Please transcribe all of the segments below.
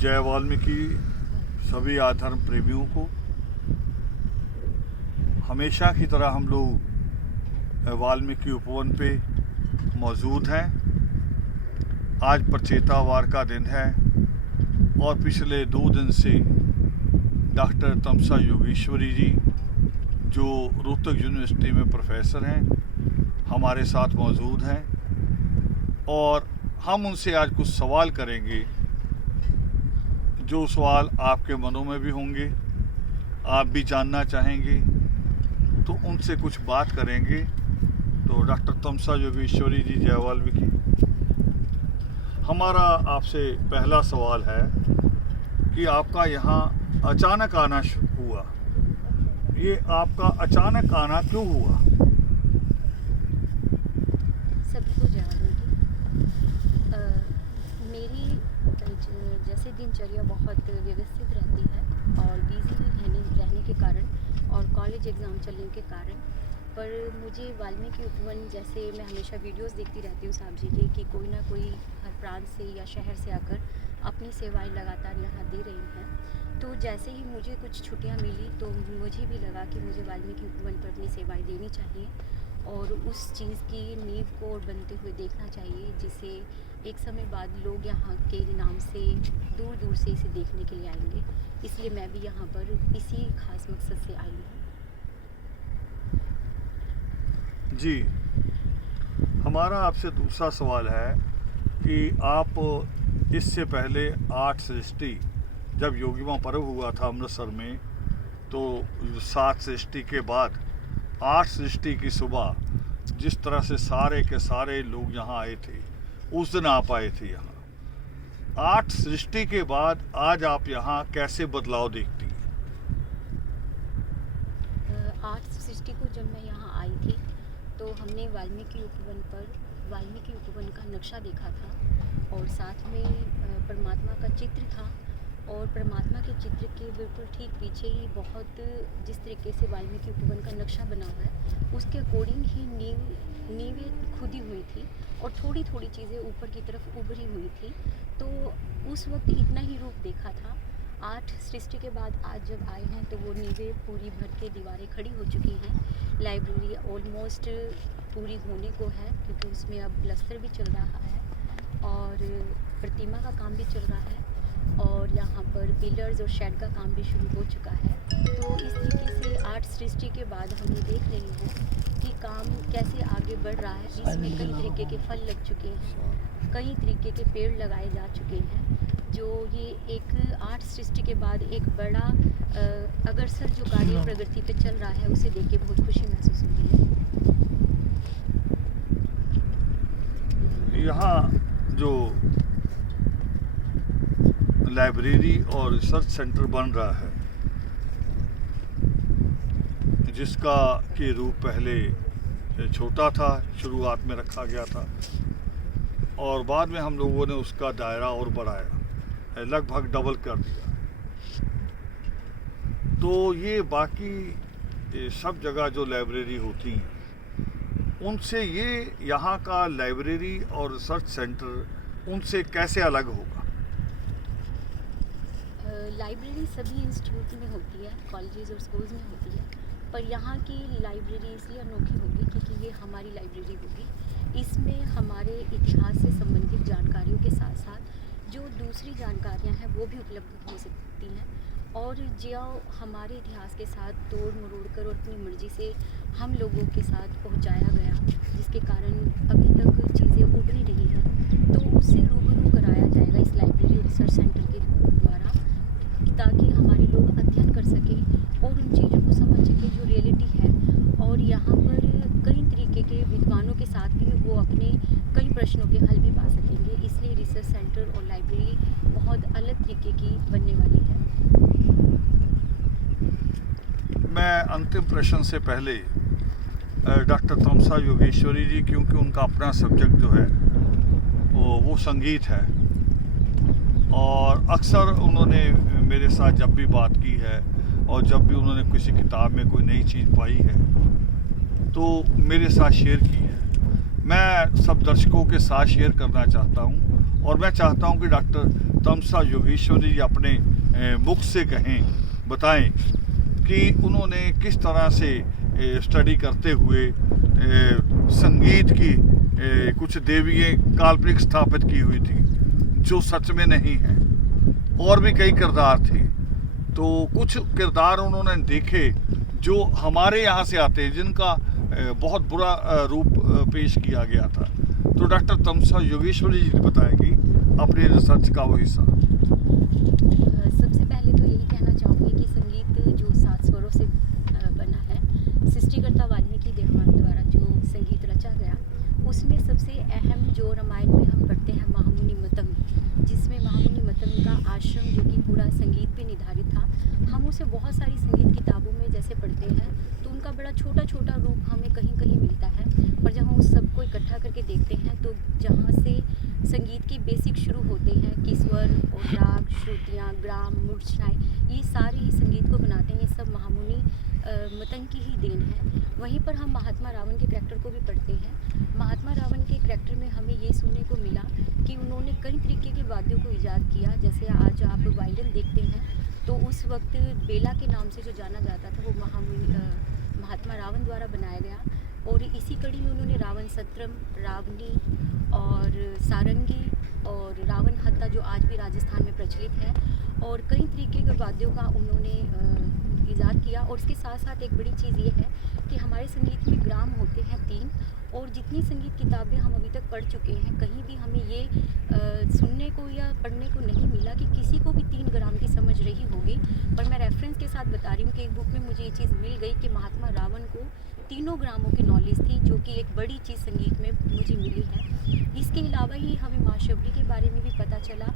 जय वाल्मीकि सभी आधर्म प्रेमियों को। हमेशा की तरह हम लोग वाल्मीकि उपवन पे मौजूद हैं। आज प्रचेतावार का दिन है और पिछले 2 दिन से डॉक्टर तमसा योगेश्वरी जी जो रोहतक यूनिवर्सिटी में प्रोफेसर हैं हमारे साथ मौजूद हैं और हम उनसे आज कुछ सवाल करेंगे जो सवाल आपके मनों में भी होंगे, आप भी जानना चाहेंगे, तो उनसे कुछ बात करेंगे। तो डॉक्टर तमसा योगेश्वरी जी, जय वाल्मीकि। हमारा आपसे पहला सवाल है कि आपका यहाँ अचानक आना हुआ, ये आपका अचानक आना क्यों हुआ? सभी को जय वाल्मीकि। मेरी जैसे दिनचर्या बहुत व्यवस्थित रहती है और बिजी रहने के कारण और कॉलेज एग्ज़ाम चलने के कारण, पर मुझे वाल्मीकि उपवन, जैसे मैं हमेशा वीडियोस देखती रहती हूँ साहब जी के, कि कोई ना कोई हर प्रांत से या शहर से आकर अपनी सेवाएं लगातार यहाँ दे रही हैं। तो जैसे ही मुझे कुछ छुट्टियाँ मिली तो मुझे भी लगा कि मुझे वाल्मीकि उपवन पर अपनी सेवाएं देनी चाहिए और उस चीज़ की नींव को बनते हुए देखना चाहिए, जिससे एक समय बाद लोग यहाँ के नाम से दूर दूर से इसे देखने के लिए आएंगे। इसलिए मैं भी यहाँ पर इसी खास मकसद से आई हूँ। जी, हमारा आपसे दूसरा सवाल है कि आप इससे पहले 8 सृष्टि जब योगिमा पर्व हुआ था अमृतसर में, तो 7 सृष्टि के बाद 8 सृष्टि की सुबह जिस तरह से सारे के सारे लोग यहाँ आए थे, उस दिन आप आए थे यहाँ। 8 सृष्टि के बाद आज आप यहाँ कैसे बदलाव देखती हैं? 8 सृष्टि को जब मैं यहाँ आई थी तो हमने वाल्मीकि उपवन का नक्शा देखा था और साथ में परमात्मा का चित्र था और परमात्मा के चित्र के बिल्कुल ठीक पीछे ही बहुत जिस तरीके से वाल्मीकि उपवन का नक्शा बना हुआ है उसके अकॉर्डिंग ही नींवें खुदी हुई थी और थोड़ी थोड़ी चीज़ें ऊपर की तरफ उभरी हुई थी। तो उस वक्त इतना ही रूप देखा था। 8 सृष्टि के बाद आज जब आए हैं तो वो नींवें पूरी भर के दीवारें खड़ी हो चुकी हैं। लाइब्रेरी ऑलमोस्ट पूरी होने को है क्योंकि उसमें अब प्लस्तर भी चल रहा है और प्रतिमा का काम भी चल रहा है और यहाँ पर पिलर्स और शेड का काम भी शुरू हो चुका है। तो इस तरीके से 8 सृष्टि के बाद हम ये देख रहे हैं कि काम कैसे आगे बढ़ रहा है। इसमें कई तरीके के फल लग चुके हैं, कई तरीके के पेड़ लगाए जा चुके हैं। जो ये एक 8 सृष्टि के बाद एक बड़ा अग्रसर जो कार्य प्रगति पे चल रहा है, उसे देख के बहुत खुशी महसूस होती है। यहाँ जो लाइब्रेरी और रिसर्च सेंटर बन रहा है, जिसका कि रूप पहले छोटा था, शुरुआत में रखा गया था और बाद में हम लोगों ने उसका दायरा और बढ़ाया, लगभग डबल कर दिया। तो ये बाकी सब जगह जो लाइब्रेरी होती हैं उनसे ये यहाँ का लाइब्रेरी और रिसर्च सेंटर उनसे कैसे अलग होगा? लाइब्रेरी सभी इंस्टीट्यूट में होती है, कॉलेजेस और स्कूल्स में होती है, पर यहाँ की लाइब्रेरी इसलिए अनोखी होगी क्योंकि ये हमारी लाइब्रेरी होगी। इसमें हमारे इतिहास से संबंधित जानकारियों के साथ साथ जो दूसरी जानकारियाँ हैं वो भी उपलब्ध हो सकती हैं और जो हमारे इतिहास के साथ तोड़ मरोड़ कर और अपनी मर्जी से हम लोगों के साथ पहुँचाया गया, जिसके कारण अभी तक चीज़ें उभरी नहीं हैं, तो उससे रूबरू कराया जाएगा इस लाइब्रेरी और रिसर्च सेंटर के द्वारा, ताकि हमारे लोग अध्ययन कर सकें और उन चीज़ों को समझ सकें जो रियलिटी है। और यहाँ पर कई तरीके के विद्वानों के साथ भी वो अपने कई प्रश्नों के हल भी पा सकेंगे। इसलिए रिसर्च सेंटर और लाइब्रेरी बहुत अलग तरीके की बनने वाली है। मैं अंतिम प्रश्न से पहले डॉक्टर तमसा योगेश्वरी जी, क्योंकि उनका अपना सब्जेक्ट जो है वो संगीत है और अक्सर उन्होंने मेरे साथ जब भी बात की है और जब भी उन्होंने किसी किताब में कोई नई चीज़ पाई है तो मेरे साथ शेयर की है। मैं सब दर्शकों के साथ शेयर करना चाहता हूं और मैं चाहता हूं कि डॉक्टर तमसा योगेश्वरी जी अपने मुख से कहें, बताएं कि उन्होंने किस तरह से स्टडी करते हुए संगीत की कुछ देवीय काल्पनिक स्थापित की हुई थी जो सच में नहीं है, और भी कई किरदार थे। तो कुछ किरदार उन्होंने देखे जो हमारे यहाँ से आते हैं, जिनका बहुत बुरा रूप पेश किया गया था। तो डॉक्टर तमसा योगेश्वरी जी बताएंगी अपने रिसर्च का वो हिस्सा। सबसे पहले तो यही कहना चाहूँगी कि संगीत जो 7 स्वरों से बना है, सृष्टिकर्ता वाल्मीकि देवान द्वारा जो संगीत रचा गया, उसमें सबसे अहम जो रामायण में हम पढ़ते हैं महामुनि मतंग, जिसमें महामुनि मतंग का आश्रम जो कि पूरा संगीत पे निर्धारित था, हम उसे बहुत सारी संगीत किताबों में जैसे पढ़ते हैं तो उनका बड़ा छोटा छोटा रूप हमें कहीं कहीं मिलता है, पर जहाँ उस सबको इकट्ठा करके देखते हैं तो जहाँ से संगीत के बेसिक शुरू होते हैं कि स्वर और राग, श्रुतियाँ, ग्राम, मूर्छनाएँ, ये सारे ही संगीत को बनाते हैं, ये सब महामुनि मतंग की ही देन है। वहीं पर हम महात्मा रावण के करैक्टर को भी पढ़ते हैं। महात्मा रावण के करैक्टर में हमें ये सुनने को मिला कि उन्होंने कई तरीके के वाद्यों को ईजाद किया। जैसे आज आप वायलिन देखते हैं तो उस वक्त बेला के नाम से जो जाना जाता था वो महात्मा रावण द्वारा बनाया गया, और इसी कड़ी में उन्होंने रावण सत्रम, रावनी और सारंगी और रावण हत्ता जो आज भी राजस्थान में प्रचलित है, और कई तरीके के वाद्यों का उन्होंने ईजाद किया। और इसके साथ साथ एक बड़ी चीज़ ये है कि हमारे संगीत में ग्राम होते हैं 3, और जितनी संगीत किताबें हम अभी तक पढ़ चुके हैं, कहीं भी हमें ये सुनने को या पढ़ने को नहीं मिला कि किसी को भी 3 ग्राम की समझ रही होगी। पर मैं रेफरेंस के साथ बता रही हूँ कि एक बुक में मुझे ये चीज़ मिल गई कि महात्मा रावण को 3 ग्रामों की नॉलेज थी, जो कि एक बड़ी चीज़ संगीत में मुझे मिली है। इसके अलावा ही हमें माँ शबरी के बारे में भी पता चला,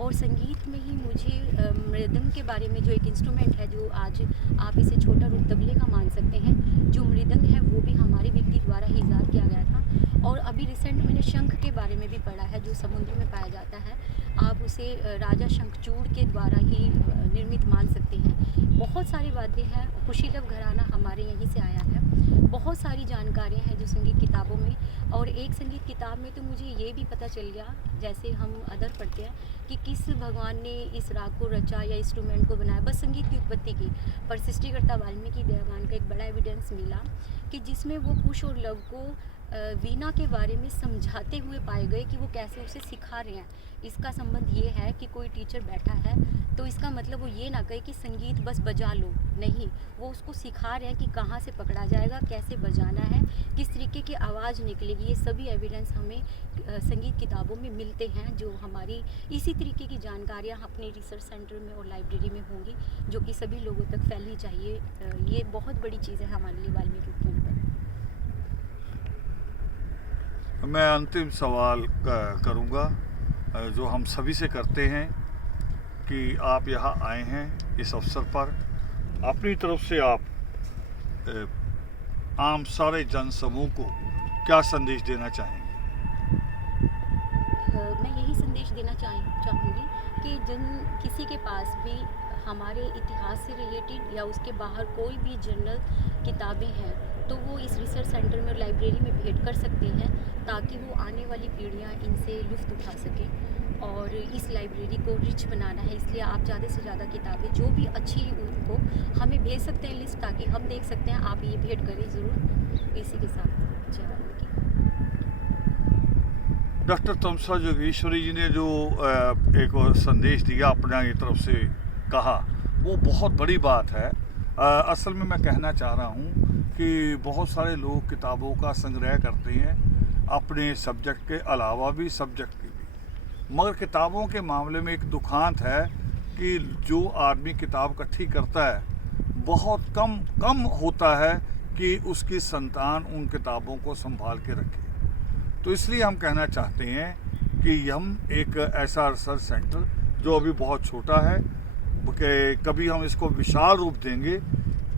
और संगीत में ही मुझे मृदंग के बारे में, जो एक इंस्ट्रूमेंट है जो आज आप इसे छोटा रूप तबले का मान सकते हैं, जो मृदंग है वो भी हमारे व्यक्ति द्वारा ही ईजाद किया गया था। और अभी रिसेंट मैंने शंख के बारे में भी पढ़ा है जो समुद्र में पाया जाता है, आप उसे राजा शंखचूड़ के द्वारा ही निर्मित मान सकते हैं। बहुत सारे वाद्य हैं, कुशीलव घराना हमारे यहीं से आया है, बहुत सारी जानकारियाँ हैं जो संगीत किताबों में। और एक संगीत किताब में तो मुझे ये भी पता चल गया, जैसे हम अदर पढ़ते हैं कि किस भगवान ने इस राग को रचा या इंस्ट्रूमेंट को बनाया, बस संगीत की उत्पत्ति की, पर सृष्टिकर्ता वाल्मीकि देवान का एक बड़ा एविडेंस मिला कि जिसमें वो कुश और लव को वीणा के बारे में समझाते हुए पाए गए कि वो कैसे उसे सिखा रहे हैं। इसका संबंध ये है कि कोई टीचर बैठा है तो इसका मतलब वो ये ना कहे कि संगीत बस बजा लो, नहीं, वो उसको सिखा रहे हैं कि कहाँ से पकड़ा जाएगा, कैसे बजाना है, किस तरीके की आवाज़ निकलेगी। ये सभी एविडेंस हमें संगीत किताबों में मिलते हैं, जो हमारी इसी तरीके की जानकारियाँ अपने रिसर्च सेंटर में और लाइब्रेरी में होंगी, जो कि सभी लोगों तक फैलनी चाहिए। ये बहुत बड़ी चीज़ है हमारे लिए वाल्मीकि उपवन पर। मैं अंतिम सवाल करूंगा जो हम सभी से करते हैं कि आप यहाँ आए हैं इस अवसर पर, अपनी तरफ से आप आम सारे जन समूह को क्या संदेश देना चाहेंगे? मैं यही संदेश देना चाहूँगी कि किसी के पास भी हमारे इतिहास से रिलेटेड या उसके बाहर कोई भी जनरल किताबें हैं तो वो इस रिसर्च सेंटर में, लाइब्रेरी में भेंट कर सकते हैं, ताकि वो आने वाली पीढ़ियाँ इनसे लुत्फ़ उठा सकें। और इस लाइब्रेरी को रिच बनाना है, इसलिए आप ज़्यादा से ज़्यादा किताबें जो भी अच्छी उनको हमें भेज सकते हैं लिस्ट, ताकि हम देख सकते हैं। आप ये भेंट करें ज़रूर। इसी के साथ जय वाल्मीकि। डॉक्टर तमसा योगेश्वरी जी ने जो एक और संदेश दिया अपने तरफ से कहा, वो बहुत बड़ी बात है। असल में मैं कहना चाह रहा हूँ कि बहुत सारे लोग किताबों का संग्रह करते हैं, अपने सब्जेक्ट के अलावा भी, सब्जेक्ट के भी, मगर किताबों के मामले में एक दुखांत है कि जो आदमी किताब इकट्ठी करता है बहुत कम होता है कि उसकी संतान उन किताबों को संभाल के रखे। तो इसलिए हम कहना चाहते हैं कि हम एक ऐसा रिसर्च सेंटर जो अभी बहुत छोटा है, कभी हम इसको विशाल रूप देंगे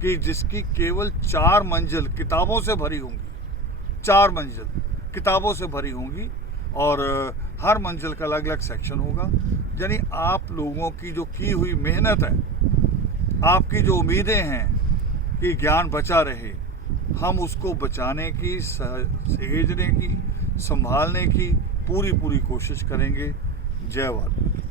कि जिसकी केवल 4 मंजिल किताबों से भरी होंगी, 4 मंजिल किताबों से भरी होंगी, और हर मंजिल का अलग अलग सेक्शन होगा। यानी आप लोगों की जो की हुई मेहनत है, आपकी जो उम्मीदें हैं कि ज्ञान बचा रहे, हम उसको बचाने की, सहेजने की, संभालने की पूरी कोशिश करेंगे। जय वाल्मीकि।